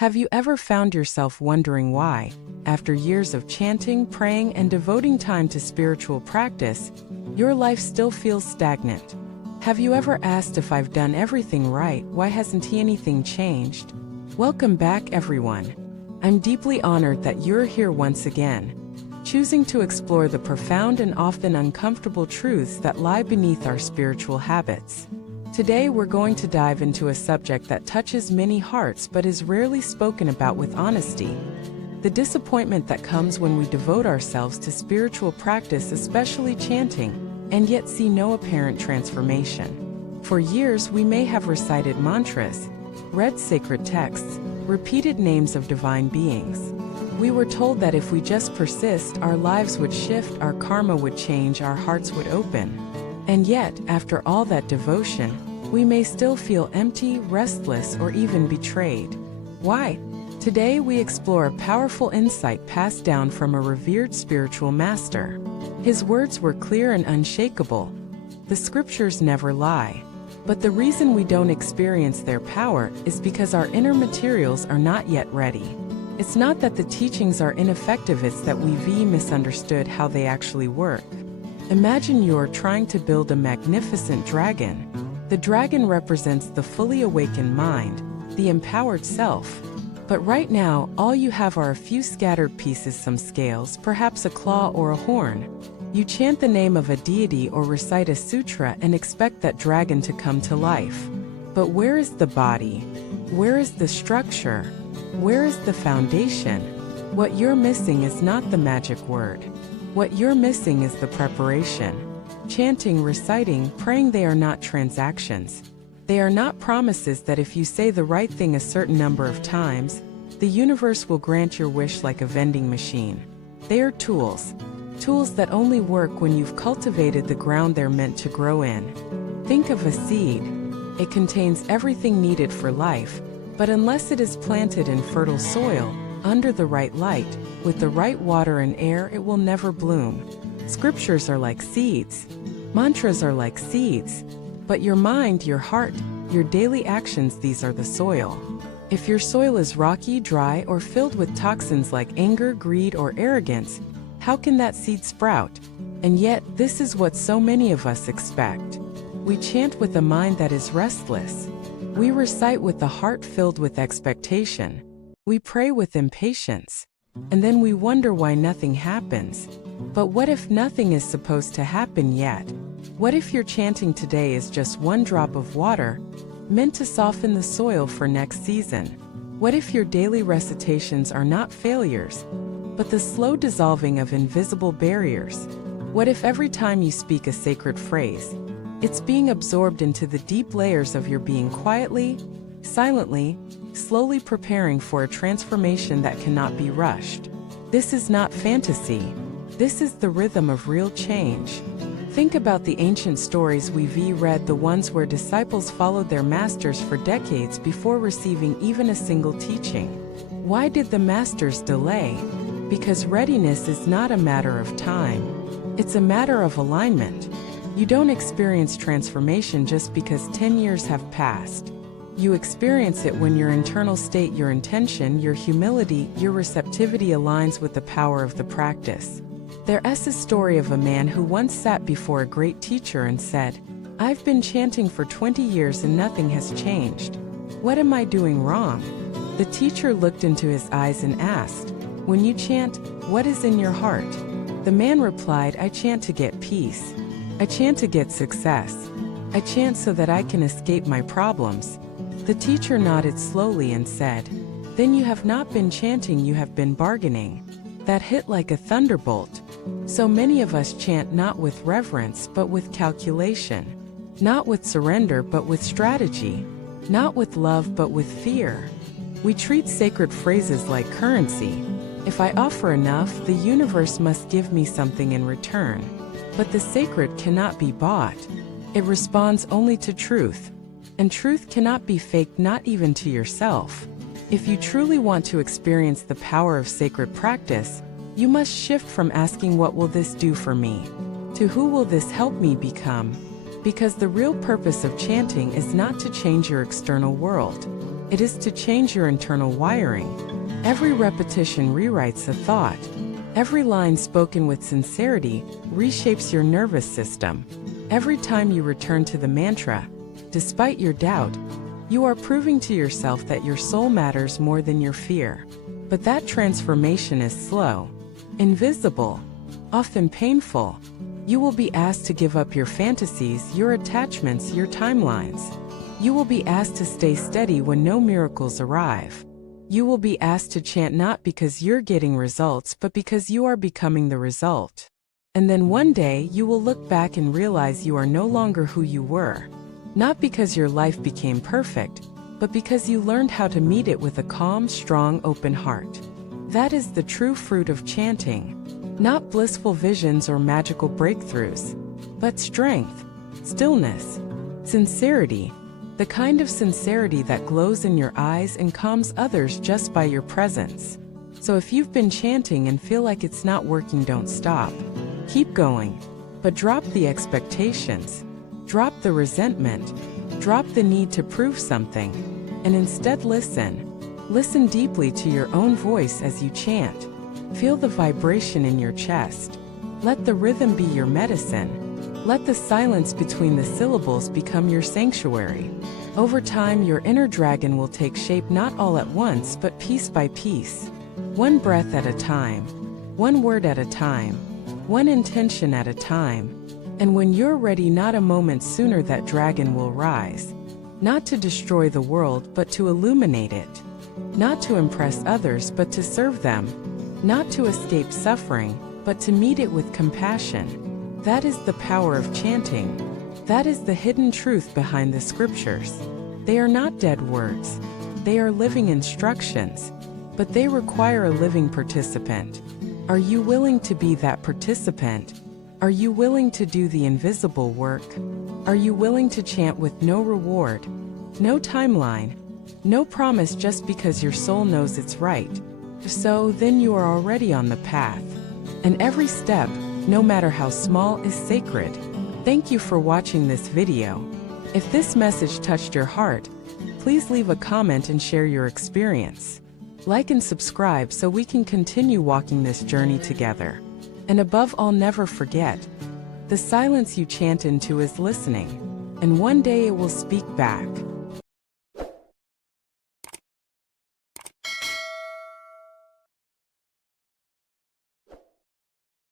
Have you ever found yourself wondering why, after years of chanting, praying, and devoting time to spiritual practice, your life still feels stagnant? Have you ever asked, if I've done everything right, why hasn't anything changed? Welcome back, everyone. I'm deeply honored that you're here once again, choosing to explore the profound and often uncomfortable truths that lie beneath our spiritual habits. Today we're going to dive into a subject that touches many hearts but is rarely spoken about with honesty: the disappointment that comes when we devote ourselves to spiritual practice, especially chanting, and yet see no apparent transformation. For years we may have recited mantras, read sacred texts, repeated names of divine beings. We were told that if we just persist, our lives would shift, our karma would change, our hearts would open. And yet, after all that devotion, we may still feel empty, restless, or even betrayed. Why? Today we explore a powerful insight passed down from a revered spiritual master. His words were clear and unshakable. The scriptures never lie. But the reason we don't experience their power is because our inner materials are not yet ready. It's not that the teachings are ineffective, it's that we've misunderstood how they actually work. Imagine you're trying to build a magnificent dragon. The dragon represents the fully awakened mind, the empowered self. But right now, all you have are a few scattered pieces, some scales, perhaps a claw or a horn. You chant the name of a deity or recite a sutra and expect that dragon to come to life. But where is the body? Where is the structure? Where is the foundation? What you're missing is not the magic word. What you're missing is the preparation. Chanting, reciting, praying, they are not transactions. They are not promises that if you say the right thing a certain number of times, the universe will grant your wish like a vending machine. They are tools. Tools that only work when you've cultivated the ground they're meant to grow in. Think of a seed. It contains everything needed for life, but unless it is planted in fertile soil, under the right light, with the right water and air, it will never bloom. Scriptures are like seeds. Mantras are like seeds. But your mind, your heart, your daily actions, these are the soil. If your soil is rocky, dry, or filled with toxins like anger, greed, or arrogance, how can that seed sprout? And yet, this is what so many of us expect. We chant with a mind that is restless. We recite with a heart filled with expectation. We pray with impatience. And then we wonder why nothing happens. But what if nothing is supposed to happen yet? What if your chanting today is just one drop of water, meant to soften the soil for next season? What if your daily recitations are not failures, but the slow dissolving of invisible barriers? What if every time you speak a sacred phrase, it's being absorbed into the deep layers of your being, quietly, silently, slowly preparing for a transformation that cannot be rushed? This is not fantasy. This is the rhythm of real change. Think about the ancient stories we've read, the ones where disciples followed their masters for decades before receiving even a single teaching. Why did the masters delay? Because readiness is not a matter of time. It's a matter of alignment. You don't experience transformation just because 10 years have passed. You experience it when your internal state, your intention, your humility, your receptivity aligns with the power of the practice. There's a story of a man who once sat before a great teacher and said, "I've been chanting for 20 years and nothing has changed. What am I doing wrong?" The teacher looked into his eyes and asked, "When you chant, what is in your heart?" The man replied, "I chant to get peace. I chant to get success. I chant so that I can escape my problems." The teacher nodded slowly and said, "Then you have not been chanting, you have been bargaining." That hit like a thunderbolt. So many of us chant not with reverence but with calculation, not with surrender but with strategy, not with love but with fear. We treat sacred phrases like currency. If I offer enough, the universe must give me something in return. But the sacred cannot be bought. It responds only to truth. And truth cannot be faked, not even to yourself. If you truly want to experience the power of sacred practice, you must shift from asking, "What will this do for me?" to "Who will this help me become?" Because the real purpose of chanting is not to change your external world. It is to change your internal wiring. Every repetition rewrites a thought. Every line spoken with sincerity reshapes your nervous system. Every time you return to the mantra, despite your doubt, you are proving to yourself that your soul matters more than your fear. But that transformation is slow, invisible, often painful. You will be asked to give up your fantasies, your attachments, your timelines. You will be asked to stay steady when no miracles arrive. You will be asked to chant not because you're getting results, but because you are becoming the result. And then one day you will look back and realize you are no longer who you were. Not because your life became perfect, but because you learned how to meet it with a calm, strong, open heart. That is the true fruit of chanting. Not blissful visions or magical breakthroughs, but strength, stillness, sincerity, the kind of sincerity that glows in your eyes and calms others just by your presence. So if you've been chanting and feel like it's not working, don't stop. Keep going, but drop the expectations. Drop the resentment, drop the need to prove something, and instead listen. Listen deeply to your own voice as you chant. Feel the vibration in your chest. Let the rhythm be your medicine. Let the silence between the syllables become your sanctuary. Over time, your inner dragon will take shape, not all at once, but piece by piece. One breath at a time, one word at a time, one intention at a time. And when you're ready, not a moment sooner, that dragon will rise. Not to destroy the world, but to illuminate it. Not to impress others, but to serve them. Not to escape suffering, but to meet it with compassion. That is the power of chanting. That is the hidden truth behind the scriptures. They are not dead words. They are living instructions. But they require a living participant. Are you willing to be that participant? Are you willing to do the invisible work? Are you willing to chant with no reward, no timeline, no promise, just because your soul knows it's right? If so, then you are already on the path. And every step, no matter how small, is sacred. Thank you for watching this video. If this message touched your heart, please leave a comment and share your experience. Like and subscribe so we can continue walking this journey together. And above all, never forget, the silence you chant into is listening, and one day it will speak back.